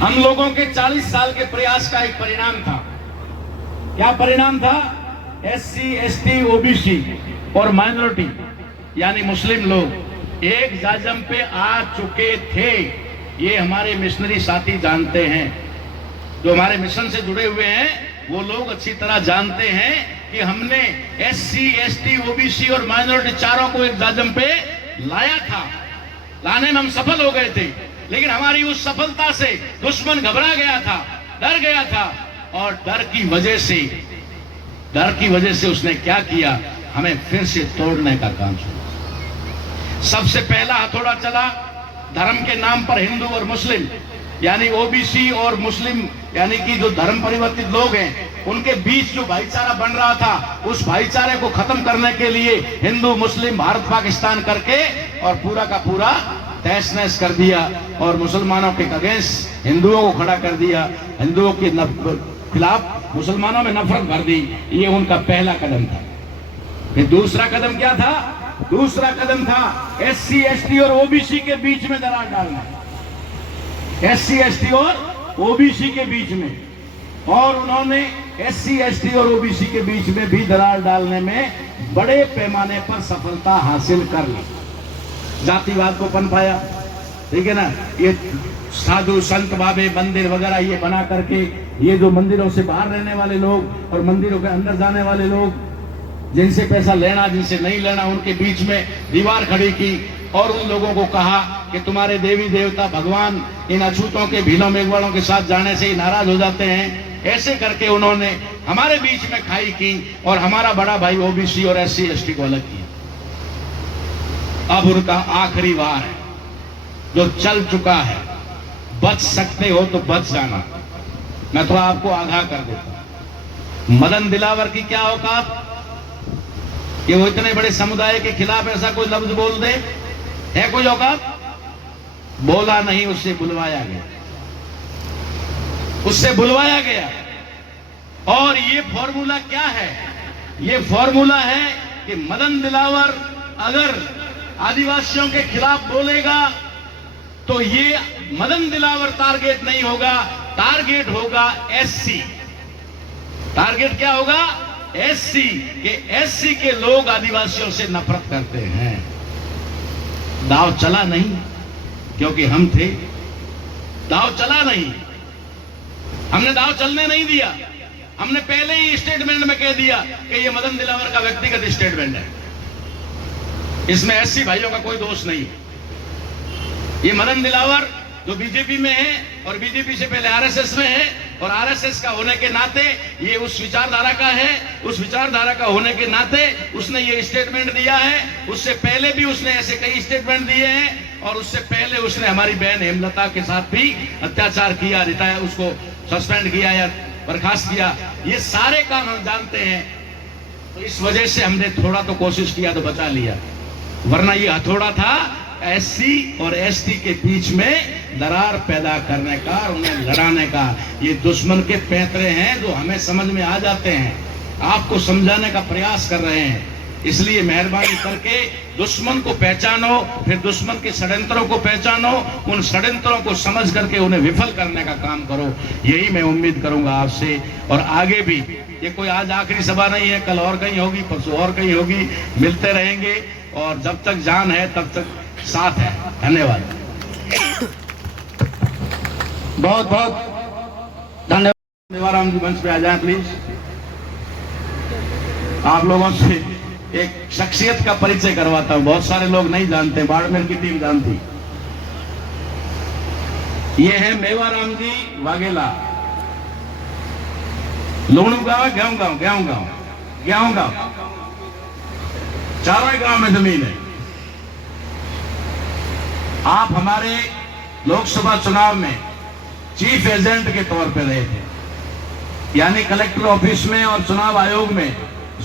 हम लोगों के 40 साल के प्रयास का एक परिणाम था। क्या परिणाम था? एससी, एसटी, ओबीसी और माइनॉरिटी यानी मुस्लिम लोग एक जाजम पे आ चुके थे। ये हमारे मिशनरी साथी जानते हैं, जो हमारे मिशन से जुड़े हुए हैं वो लोग अच्छी तरह जानते हैं कि हमने एससी, एसटी, ओबीसी और माइनॉरिटी चारों को एक जाजम पे लाया था। लाने में हम सफल हो गए थे, लेकिन हमारी उस सफलता से दुश्मन घबरा गया था, डर गया था, और डर की वजह से उसने क्या किया? हमें फिर से तोड़ने का काम शुरू। सबसे पहला हथौड़ा चला धर्म के नाम पर हिंदू और मुस्लिम यानी ओबीसी और मुस्लिम यानी कि जो धर्म परिवर्तित लोग हैं उनके बीच जो भाईचारा बन रहा था, उस भाईचारे को खत्म करने के लिए हिंदू मुस्लिम भारत पाकिस्तान करके और पूरा का पूरा तहस नहस कर दिया और मुसलमानों के अगेंस्ट हिंदुओं को खड़ा कर दिया, हिंदुओं के खिलाफ मुसलमानों में नफरत भर दी। ये उनका पहला कदम था। फिर दूसरा कदम क्या था? दूसरा कदम था एससी, एसटी और ओबीसी के बीच में दरार डालना। एससी, एसटी और ओबीसी के बीच में, और उन्होंने एससी, एसटी और ओबीसी के बीच में भी दरार डालने में बड़े पैमाने पर सफलता हासिल कर ली। जातिवाद को पनपाया, ठीक है ना। ये साधु संत बाबे मंदिर वगैरह ये बना करके ये जो मंदिरों से बाहर रहने वाले लोग और मंदिरों के अंदर जाने वाले लोग, जिनसे पैसा लेना जिनसे नहीं लेना, उनके बीच में दीवार खड़ी की और उन लोगों को कहा कि तुम्हारे देवी देवता भगवान इन अछूतों के भीलों मेघवाड़ों के साथ जाने से ही नाराज हो जाते हैं। ऐसे करके उन्होंने हमारे बीच में खाई की और हमारा बड़ा भाई ओबीसी और एससी, एसटी को अलग किया। अब उनका आखिरी वार है जो चल चुका है। बच सकते हो तो बच जाना। मैं थोड़ा आपको आगाह कर देता हूं। मदन दिलावर की क्या औकात कि वो इतने बड़े समुदाय के खिलाफ ऐसा कोई लफ्ज बोल दे? है कोई औकात? बोला नहीं, उससे बुलवाया गया, उससे बुलवाया गया। और ये फॉर्मूला क्या है? ये फॉर्मूला है कि मदन दिलावर अगर आदिवासियों के खिलाफ बोलेगा तो ये मदन दिलावर टारगेट नहीं होगा, टारगेट होगा एससी। टारगेट क्या होगा? एससी के। एससी के लोग आदिवासियों से नफरत करते हैं। दाव चला नहीं क्योंकि हम थे। दाव चला नहीं, हमने दाव चलने नहीं दिया। हमने पहले ही स्टेटमेंट में कह दिया कि ये मदन दिलावर का व्यक्तिगत स्टेटमेंट है, इसमें एससी भाइयों का कोई दोष नहीं है। ये मदन दिलावर जो बीजेपी में है और बीजेपी से पहले आरएसएस में है और आरएसएस का होने के नाते ये उस विचारधारा का है, उस विचारधारा का होने के नाते उसने ये स्टेटमेंट दिया है। उससे पहले भी उसने ऐसे कई स्टेटमेंट दिए हैं और उससे पहले उसने हमारी बहन हेमलता के साथ भी अत्याचार किया, रिटायर उसको सस्पेंड किया या बर्खास्त किया। ये सारे काम हम जानते हैं, तो इस वजह से हमने थोड़ा तो कोशिश किया तो बचा लिया, वरना ये हथौड़ा था एससी और एसटी के बीच में दरार पैदा करने का, उन्हें लड़ाने का। ये दुश्मन के पैंतरे हैं जो हमें समझ में आ जाते हैं, आपको समझाने का प्रयास कर रहे हैं। इसलिए मेहरबानी करके दुश्मन को पहचानो, फिर दुश्मन के षड्यंत्रों को पहचानो, उन षड्यंत्रों को समझ करके उन्हें विफल करने का काम करो। यही मैं उम्मीद करूंगा आपसे, और आगे भी। ये कोई आज आखिरी सभा नहीं है, कल और कहीं होगी, परसों और कहीं होगी, मिलते रहेंगे और जब तक जान है तब तक साथ है। धन्यवाद। बहुत बहुत धन्यवाद। मेवाराम जी मंच पे आ जाएं प्लीज। आप लोगों से एक शख्सियत का परिचय करवाता हूं, बहुत सारे लोग नहीं जानते, बाड़मेर की टीम जानती। ये है मेवाराम जी वाघेला, लूणू गांव, गेहूं गांव, गेहूं गांव, गेहूं गांव, चारों ही गांव में जमीन है। आप हमारे लोकसभा चुनाव में चीफ एजेंट के तौर पर रहे थे, यानी कलेक्टर ऑफिस में और चुनाव आयोग में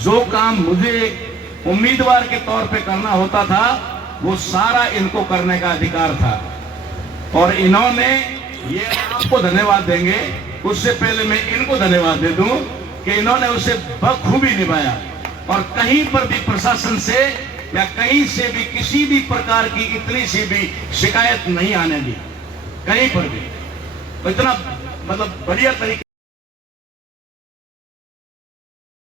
जो काम मुझे उम्मीदवार के तौर पे करना होता था वो सारा इनको करने का अधिकार था। और इन्होंने, ये आपको धन्यवाद देंगे, उससे पहले मैं इनको धन्यवाद दे दूं कि इन्होंने उसे बखूबी निभाया और कहीं पर भी प्रशासन से या कहीं से भी किसी भी प्रकार की इतनी सी भी शिकायत नहीं आने दी, कहीं पर भी। इतना मतलब बढ़िया तरीके